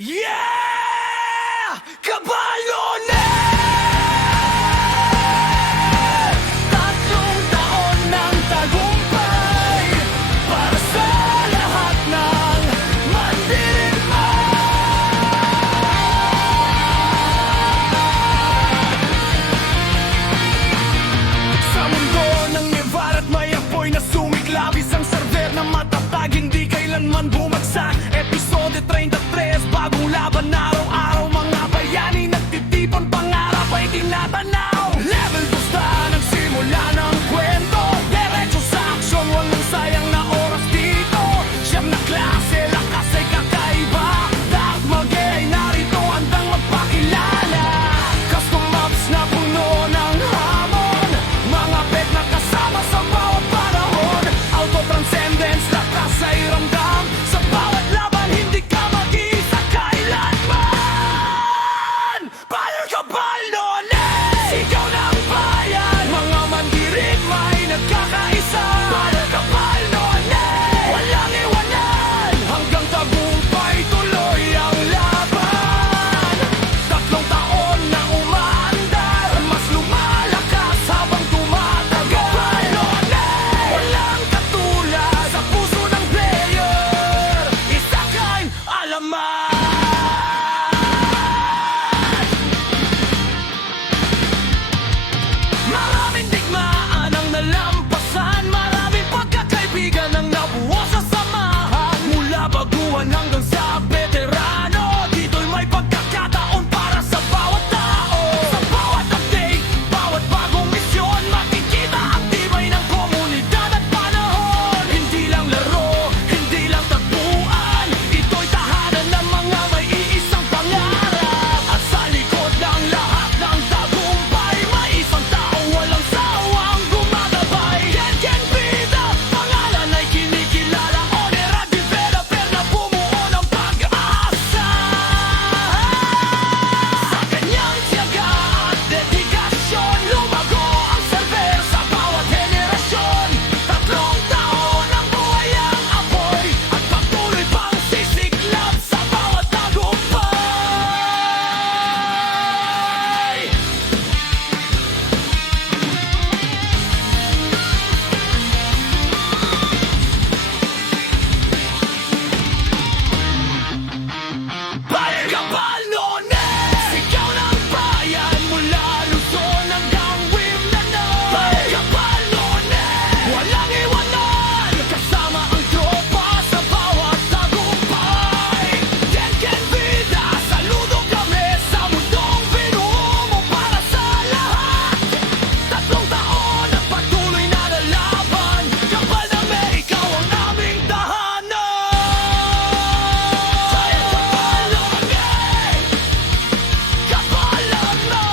Yeah! Kabalones! Tatlong taon ng tagumpay para sa lahat ng mandirigma. Sa mundo ng Nevar at may apoy na sumiklab, isang server na matatag, hindi kailanman bumagsak. Episode 33, bagong laban araw-araw. Mga bayani nagtitipon, pangarap ay tinatanaw. Level 2 na nagsimula ng kwento, diretso sa aksyon, walang sayang na oras dito. Siyam na klase, lakas ay kakaiba. Dark Magay narito, handang magpakilala. Custom maps na puno ng hamon, mga pet na kasama sa bawat panahon. Auto-transcendence, lakas ay ramdam. Sa bawat laban, hindi ka mag-iisa kailanman. Fire Kabalones! Sigaw ng bayan, mga mandirigma ay nagkakaisa. Fire Kabalones! Walang iwanan, hanggang tagumpay tuloy ang laban. Tatlong taon na umaandar, mas lumalakas habang tumatagal. Kabalones! Walang katulad sa puso ng player, isa kay alaman. Maraming digmaan ang nalampasan, maraming pagkakaibigan ang nabuo sa samahan. Mula baguhan hanggang sa veterano, dito'y may pagkakataon para sa bawat tao. Sa bawat update, bawat bagong misyon, makikita ang tibay ng komunidad at panahon. Hindi lang laro, hindi lang tagpuan, ito'y tahanan ng mga may iisang pangarap. At sa likod ng lahat ng tagumpay, may isang taong walang sawang gumagabay. Ken Vida, pangalan ay kinikilala, owner at developer na bumuo ng pag-asa. Sa kanyang tiyaga at dedikasyon, lumago ang server sa bawat henerasyon. Tatlong taon ang buhay ang apoy, at patuloy pang sisiklab sa bawat tagumpay. Fire Kabalones! Sigaw ng bayan mula Luzon hanggang Mindanao. Fire Kabalones! Walang iwanan, kasama ang tropa sa bawat tagumpay. Ken Vida, saludo kami sa mundong binuo mo para sa lahat. Tatlong taon ang patuloy na lalaban, kapal na may ikaw ang aming tahanan. Fire Kabalones! Kabalones!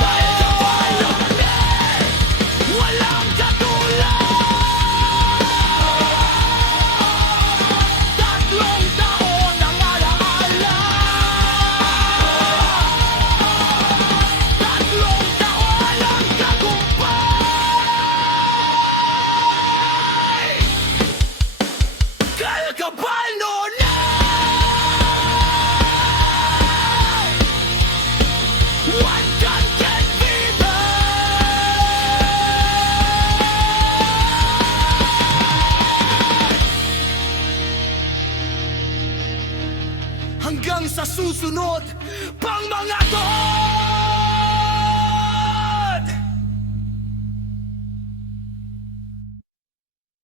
Fire Kabalones! Walang katulad! Tatlong taon ang alaala. Tatlong taon ang tagumpay. Fire Kabalones! One gun can be hanggang sa susunod pang mga to.